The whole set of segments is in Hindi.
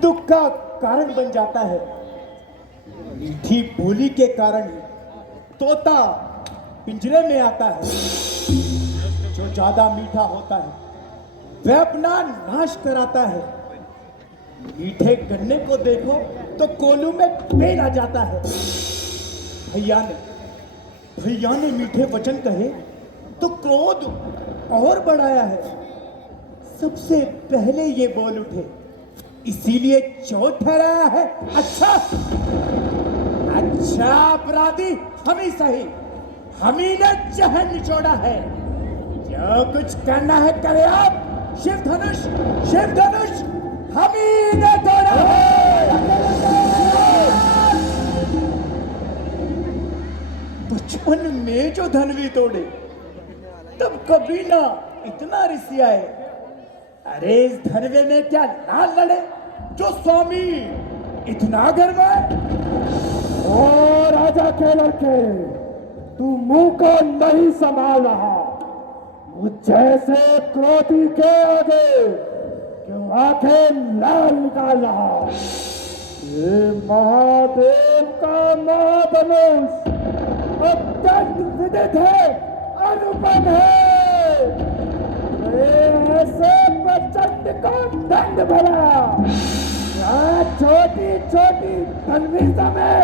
दुख का कारण बन जाता है। मीठी बोली के कारण तोता पिंजरे में आता है। जो ज्यादा मीठा होता है वह अपना नाश कराता है। मीठे गन्ने को देखो तो कोलू में पेड़ आ जाता है। भैया ने मीठे वचन कहे तो क्रोध और बढ़ाया है। सबसे पहले ये बोल उठे, इसीलिए चोट ठहराया है। अच्छा अपराधी हम ही सही, हम ही ने जहर निचोड़ा है। जो कुछ करना है करे आप। शिव धनुष हम ही ने तोड़ा है। बचपन में जो धनवी तोड़े तब कभी ना इतना रिसियाए। अरे इस धनवे में क्या लाल लड़े जो स्वामी इतना गर्व है। ओ राजा के लड़के, तू मुंह को नहीं संभाल रहा। मुझ जैसे क्रोधी के आगे क्यों आंखें लाल निकाल रहा। ये महादेव का महाधनुष अत्यंत विदित है, अनुपम है। ऐसे प्रचंड को दंड भरा छोटी छोटी तलवीर में।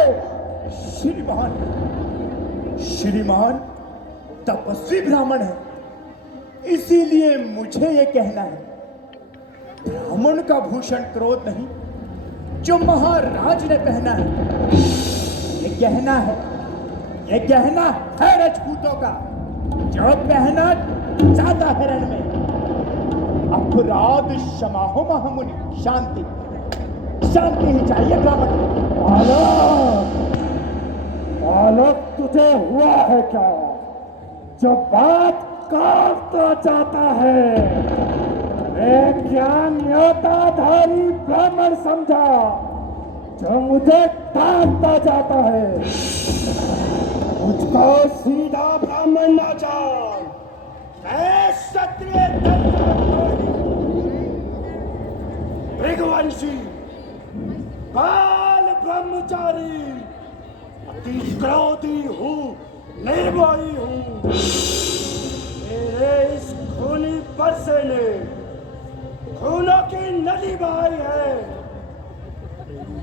श्रीमान तपस्वी ब्राह्मण है, इसीलिए मुझे ये कहना है। ब्राह्मण का भूषण क्रोध नहीं, जो महाराज ने पहना है। ये गहना है राजपूतों का, जो पहना जाता है रण में। अपराध क्षमा हो महामुनि, शांति ही चाहिए ब्राह्मण। बालक तुझे हुआ है क्या, जो बात काटना चाहता है? मैं क्या न्योताधारी ब्राह्मण समझा जो मुझे काटता जाता है? मुझको सीधा ब्राह्मण ना जान। मैं क्षत्रिय भृगवंशी बाल ब्रह्मचारी अति क्रोधी हूँ, निर्मोही हूँ। मेरे इस खूनी परसे ने खूनों की नदी बहाई है।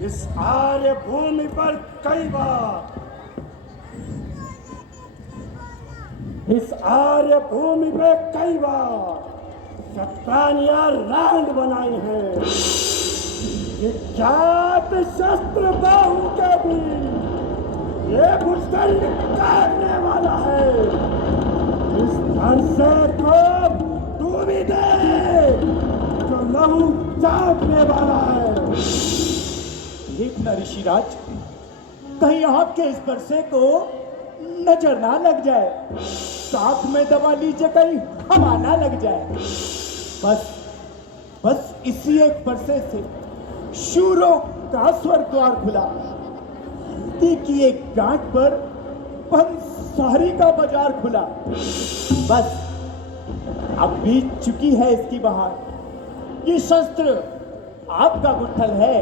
इस आर्य भूमि पर कई बार शत्रानियां रांड बनाई हैं। विख्यात शस्त्र बाहु के भी ये भुजदंड काटने वाला है। इस धनुष को तू भी दे जो लहू चाटने वाला है। देखना ऋषिराज, कहीं आपके इस परसे को नजर ना लग जाए। साथ में दबा लीजिए, कहीं हवा ना लग जाए। बस इसी एक परसे से शूरों का स्वर्ग द्वार खुला। हल्दी की एक गांठ पर पंसारी का बाजार खुला। बस अब बीत चुकी है इसकी बहार। ये शस्त्र आपका गुत्थल है,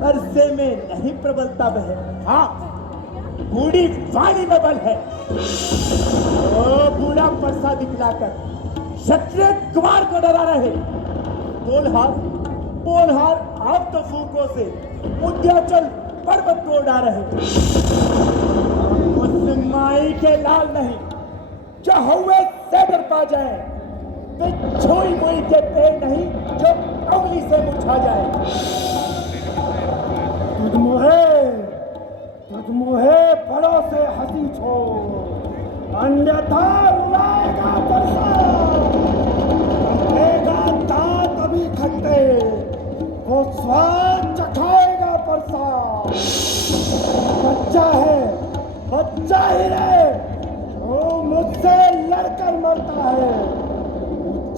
परसे में नहीं प्रबलता वह। हाँ, बूढ़ी वाणी में बल है। ओ बूढ़ा परसा दिखलाकर क्षत्रिय कुमार को डरा रहे। बोलहार आप तो फूकों से उद्याचल पर्वत को उड़ा रहे। उस माई के लाल नहीं जो हुए से डर पा जाए। वे छोई मोई के पेड़ नहीं जो उंगली से मुरझा जाए। तुझ मुहे बड़ों से हंसी छोड़, अन्यथा उड़ाएगा परसा। दांत अभी खट्टे वो स्वाद चखाएगा परसा। बच्चा ही रे, वो मुझसे लड़कर मरता है।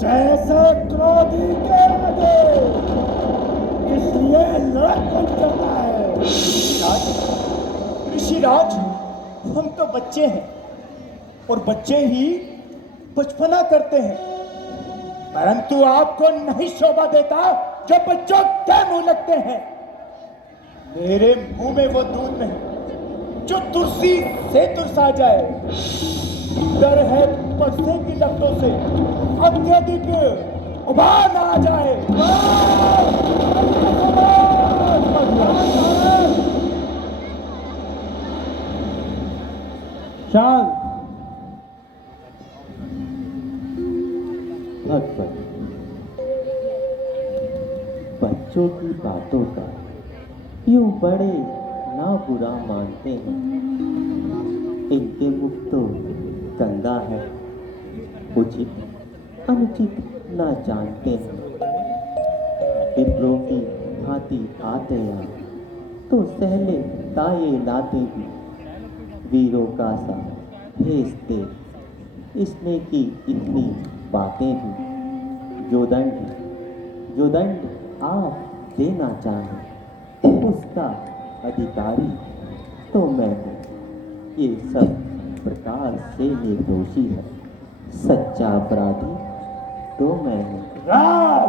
जैसे क्रोधी के आगे इसलिए लड़क बन जाता है। ऋषिराज, हम तो बच्चे हैं और बच्चे ही बचपना करते हैं, परंतु आपको नहीं शोभा देता जो बच्चों के मुंह लगते हैं, मेरे मुंह में वो दूध नहीं जो तुलसी से तुरसा जाए। डर है परसे की लपटों से अत्यधिक उबाल ना आ जाए। शांत। भगवत बच्चों की बातों का यूं बड़े ना बुरा मानते हैं। इनके मुख तो गंगा है, उचित अनुचित ना जानते हैं। विप्रों की भांति आते हैं तो सहले ताये लाते भी, वीरों का सा भेजते इसने की इतनी बातें भी। जो दंड आप देना चाहें उसका अधिकारी तो मैं हूँ। ये सब प्रकार से निर्दोषी है, सच्चा अपराधी तो मैं हूँ। राम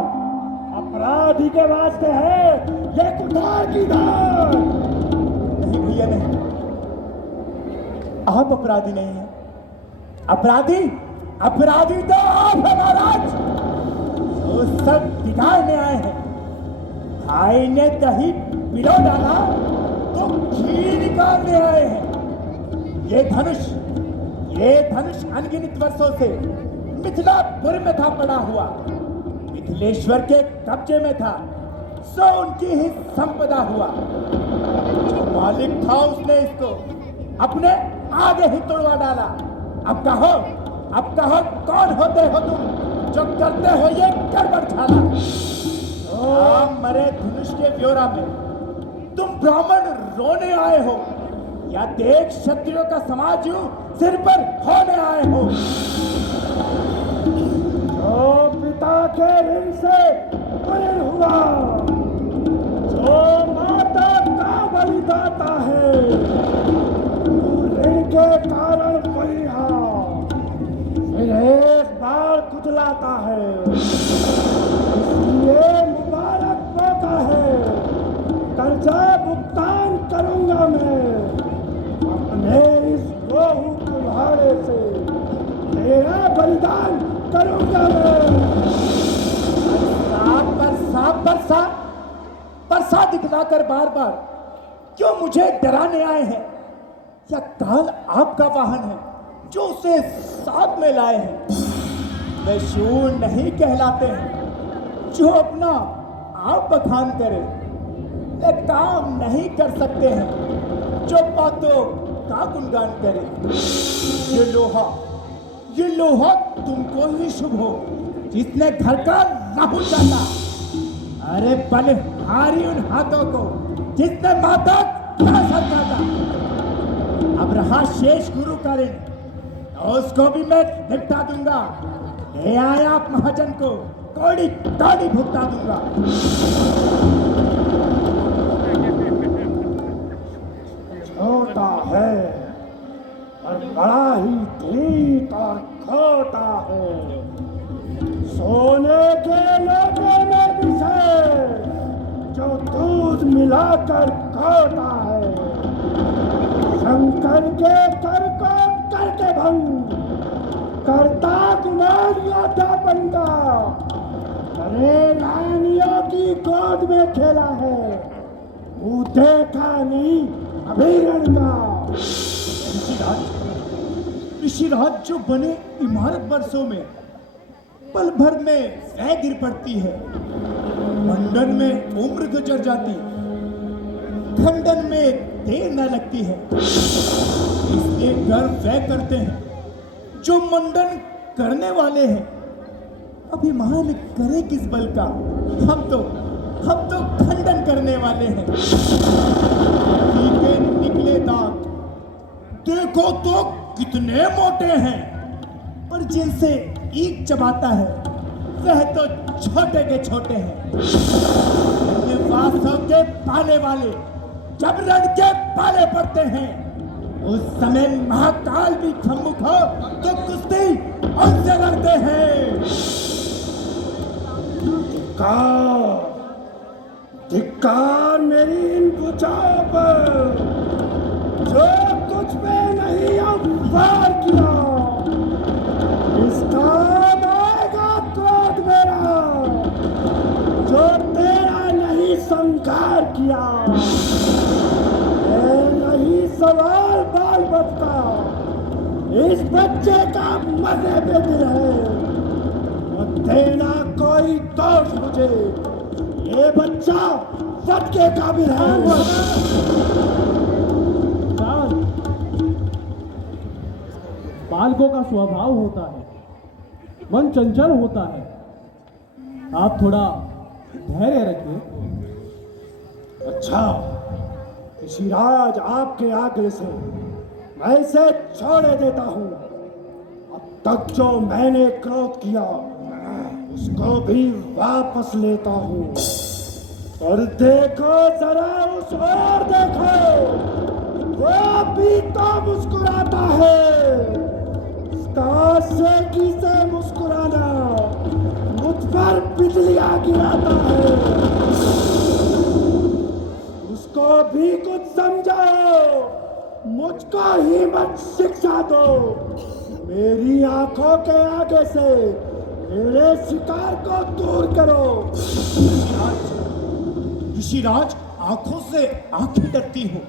अपराधी के वास्ते है ये कुठार की दाल। नहीं भैया नहीं, आप अपराधी नहीं हैं। अपराधी तो आप है महाराज। वो सब बिगाड़ने आए हैं। भाई ने दही पिलो डाला तो घी निकालने आए हैं। ये धनुष अनगिनत वर्षों से मिथिलापुर में था पड़ा हुआ, मिथिलेश्वर के कब्जे में था, सो उनकी ही संपदा हुआ। जो मालिक था उसने इसको अपने आगे ही तोड़वा डाला। अब कहो कौन होते हो तुम जो करते हो ये गड़बड़ छाला। मरे धनुष के ब्योरा में तुम ब्राह्मण रोने आए हो या देख क्षत्रियों का समाज यूं सिर पर होने आए हो। जो पिता के ऋण से बलिदान हुआ, जो माता का बलिदाता है, ऋण के कारण बलिहा फिर एक बार कुचलाता है। इसलिए मुबारक मौका है, कर्जा भुगतान करूंगा मैं अपने इस रोहू कुल्हाड़े से, तेरा बलिदान करूंगा मैं। बरसात दिखलाकर बार बार क्यों मुझे डराने आए हैं? या काल आपका वाहन है जो उसे साथ में लाए हैं? वे शूर नहीं कहलाते हैं जो अपना आप बखान करे। वे काम नहीं कर सकते हैं जो बातों का गुणगान करे। ये लोहा तुमको ही शुभ हो जिसने घर का राहुल डाला। अरे बलिहारी उन हाथों को जिसने माता का सर काटा। अब रहा शेष गुरु का ऋण, उसको भी मैं निपटा दूंगा। ले आया आप महाजन को कौड़ी भुगता दूंगा। छोटा है और बड़ा ही ढीठ और खोटा है। सोने के लोटे में बिछे जो दूध मिलाकर खोटा है। शंकर के कर को करके भंग करता कुमार योद्धा बनता। अरे रानियों की गोद में खेला है, वो देखा नहीं अभिरण का। ऋषिराज जो बने इमारत वर्षों में पल भर में वह गिर पड़ती है। मंडन में उम्र गुजर जाती, खंडन में देर न लगती है। इसलिए गर्व वह करते हैं जो मंडन करने वाले हैं। अभिमान करे किस बल का, हम तो खंडन करने वाले हैं। के निकले दांत देखो तो कितने मोटे हैं, पर जिनसे ईख चबाता है वह तो छोटे के छोटे हैं। वास्तव के पाले वाले जब रण के पाले पड़ते हैं, उस समय महाकाल भी सम्मुख हो तो कुश्ती उनसे लड़ते हैं। धिक्कार मेरी इन भुजाओं पर जो तुझ पे नहीं वार किया। इसका आएगा क्रोध मेरा जो तेरा नहीं संकार किया। ये नहीं सवाल बाल बचता, इस बच्चे का मरने पे दिल है। और देना कोई दोष मुझे, ये बच्चा वध के काबिल है। बालकों का स्वभाव होता है, मन चंचल होता है। आप थोड़ा धैर्य रखिए। अच्छा, ऋषिराज आपके आगे से मैं इसे छोड़े देता हूँ। अब तक जो मैंने क्रोध किया उसको भी वापस लेता हूँ। और देखो जरा उस ओर देखो, वो भी तो मुस्कुराता है। सेकी से मुस्कुराना मुझ पर बिजलियां गिराता है। उसको भी कुछ समझाओ, मुझको ही मत शिक्षा दो। मेरी आंखों के आगे से मेरे शिकार को दूर करो। ऋषिराज, आंखों से आंखें डरती हो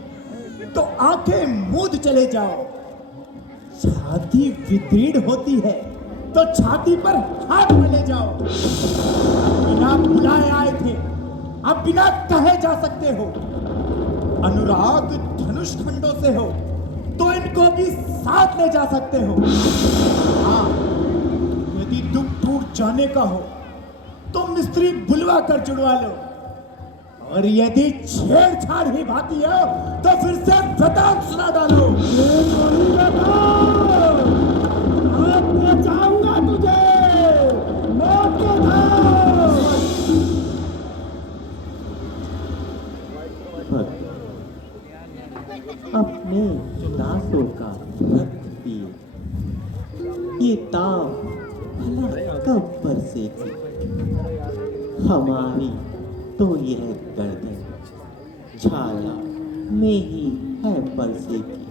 तो आंखें मूंद चले जाओ। छाती विदीर्ण होती है तो छाती पर हाथ ले जाओ। बिना बुलाए आए थे, अब बिना कहे जा सकते हो। अनुराग धनुष खंडों से हो तो इनको भी साथ ले जा सकते हो। हाँ, यदि दुख टूट जाने का हो तो मिस्त्री बुलवा कर जुड़वा लो। और यदि छेड़छाड़ ही भाती हो तो फिर से वृतांत सुना डालो। अब बचाऊंगा तुझे, मौत के घाट। भक्त अपने दासों का रक्त पिए, ये ताव भला कब बरसेगी। हमारी तो यह गर्दन छाया में ही है बरसेगी।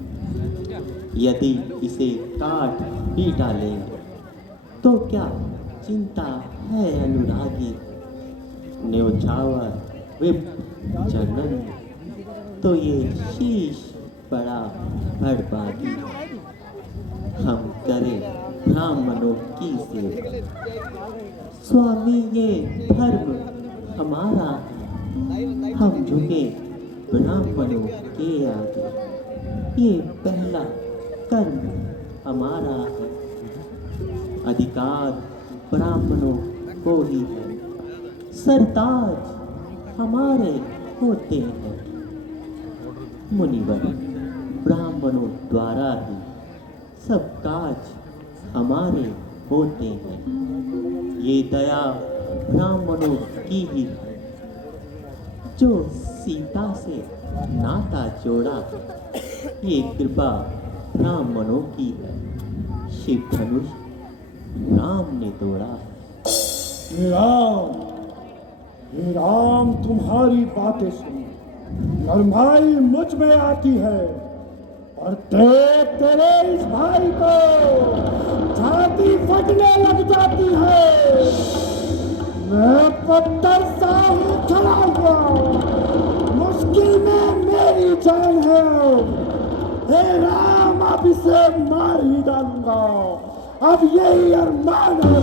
यदि इसे काट भी डालेंगे तो क्या चिंता है अनुरागी। न्योछावर विप्र जनन तो ये शीश बड़ा बड़बागी। हम करें ब्राह्मणों की सेवा, स्वामी ये धर्म हमारा है। हम झुके ब्राह्मणों के आगे, ये पहला कर्म हमारा है। अधिकार ब्राह्मणों को ही है, सरताज हमारे होते हैं। मुनिवर ब्राह्मणों द्वारा ही सब काज हमारे होते हैं। ये दया ब्राह्मणों की ही है, जो सीता से नाता जोड़ा है। ये कृपा ब्राह्मणों की है, शिव धनुष राम ने तोड़ा है। हे राम, तुम्हारी बातें सुन नरमाई मुझ में आती है। और देख तेरे इस भाई को छाती फटने लग जाती है। मैं पत्थर सा हूँ खड़ा हुआ, मुश्किल में मेरी जान है। हे राम, अब इसे मार ही डालूंगा। अब यही अरमान है।